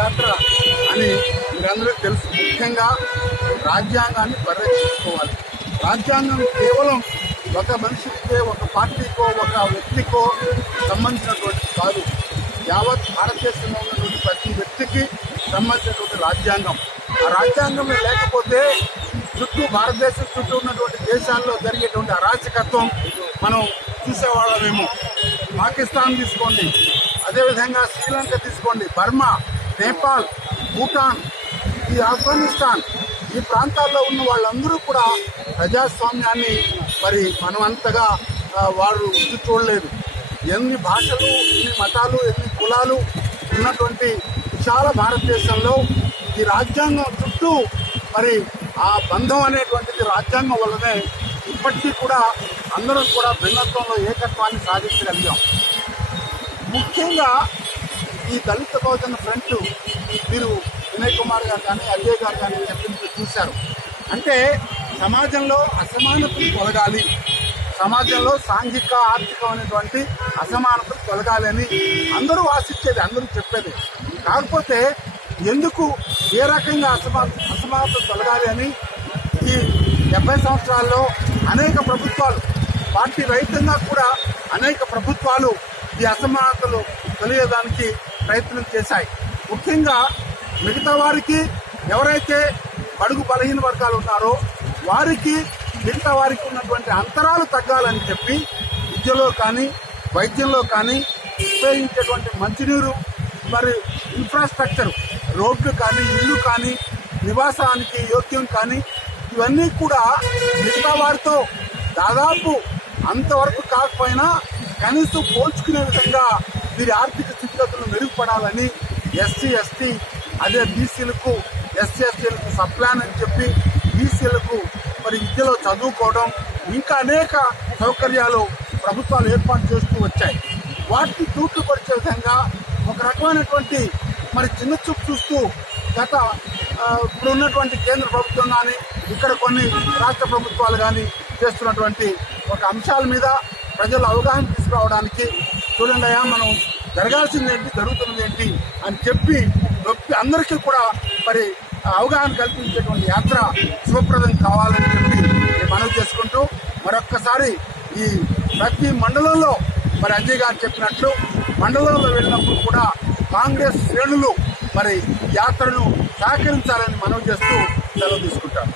యాత్ర అని మీరందరికీ తెలుసు. ముఖ్యంగా రాజ్యాంగాన్ని పరిరక్షించుకోవాలి. రాజ్యాంగం కేవలం ఒక మనిషికో, ఒక పార్టీకో, ఒక వ్యక్తికో సంబంధించినటువంటి కాదు. యావత్ భారతదేశంలో ఉన్నటువంటి ప్రతి వ్యక్తికి సంబంధించినటువంటి రాజ్యాంగం. ఆ రాజ్యాంగంలో లేకపోతే భారతదేశం చుట్టూ ఉన్నటువంటి దేశాల్లో జరిగేటువంటి అరాచకత్వం మనం చూసేవాళ్ళమేమో. పాకిస్తాన్ తీసుకోండి, అదేవిధంగా శ్రీలంక తీసుకోండి, బర్మా, నేపాల్, భూటాన్, ఈ ఆఫ్ఘనిస్తాన్, ఈ ప్రాంతాల్లో ఉన్న వాళ్ళందరూ కూడా ప్రజాస్వామ్యాన్ని మరి మనమంతగా వారు రుచి చూడలేదు. ఎన్ని భాషలు, ఎన్ని మతాలు, ఎన్ని కులాలు ఉన్నటువంటి విశాల భారతదేశంలో ఈ రాజ్యాంగం చుట్టూ మరి ఆ బంధం అనేటువంటిది రాజ్యాంగం వల్లనే ఇప్పటికీ కూడా అందరం కూడా భిన్నత్వంలో ఏకత్వాన్ని సాధించగలిగాం. ముఖ్యంగా ఈ దళిత బహుజన ఫ్రంట్ మీరు వినయ్ కుమార్ గారు కానీ అజయ్ గారు కానీ చెప్పింది చూశారు. అంటే సమాజంలో అసమానతలు తొలగాలి, సమాజంలో సాంఘిక ఆర్థికమైనటువంటి అసమానతలు తొలగాలి అని అందరూ ఆశించేది, అందరూ చెప్పేది. కాకపోతే ఎందుకు ఏ రకంగా అసమానతలు తొలగాలి అని ఈ 70 సంవత్సరాల్లో అనేక ప్రభుత్వాలు, పార్టీ రహితంగా కూడా అనేక ప్రభుత్వాలు ఈ అసమానతలు తొలగడానికి ప్రయత్నం చేశాయి. ముఖ్యంగా మిగతా వారికి, ఎవరైతే బడుగు బలహీన వర్గాలు ఉన్నారో వారికి, మిగతా వారికి ఉన్నటువంటి అంతరాలు తగ్గాలని చెప్పి విద్యలో కానీ, వైద్యంలో కానీ, ఉపయోగించేటువంటి మంచినీరు, మరి ఇన్ఫ్రాస్ట్రక్చర్, రోడ్లు కానీ, ఇల్లు కానీ, నివాసానికి యోగ్యం కానీ, ఇవన్నీ కూడా మిగతా వారితో దాదాపు అంతవరకు కాకపోయినా కనీసం పోల్చుకునే విధంగా వీరి ఆర్థిక స్థితిగతులు మెరుగుపడాలని ఎస్సీ, ఎస్టీ, అదే బీసీలకు, ఎస్సీ, ఎస్టీలకు సప్లాన్ అని చెప్పి బీసీలకు మరి విద్యలో చదువుకోవడం, ఇంకా అనేక సౌకర్యాలు ప్రభుత్వాలు ఏర్పాటు చేస్తూ వచ్చాయి. వాటిని తూట్లు పరిచే విధంగా ఒక రకమైనటువంటి మరి చిన్న చూపు చూస్తూ ఇప్పుడు ఉన్నటువంటి కేంద్ర ప్రభుత్వం కానీ, ఇక్కడ కొన్ని రాష్ట్ర ప్రభుత్వాలు కానీ చేస్తున్నటువంటి ఒక అంశాల మీద ప్రజలు అవగాహన తీసుకురావడానికి, చూడండి అయ్యా మనం జరగాల్సింది ఏంటి, జరుగుతున్నది ఏంటి అని చెప్పి అందరికీ కూడా మరి అవగాహన కల్పించేటువంటి యాత్ర శుభప్రదం కావాలని చెప్పి మనవి చేసుకుంటూ, మరొక్కసారి ఈ ప్రతి మండలంలో మరి అజయ్ గారు చెప్పినట్లు మండలంలో వెళ్ళినప్పుడు కూడా కాంగ్రెస్ శ్రేణులు మరి యాత్రను సహకరించాలని మనవి చేస్తూ సెలవు తీసుకుంటారు.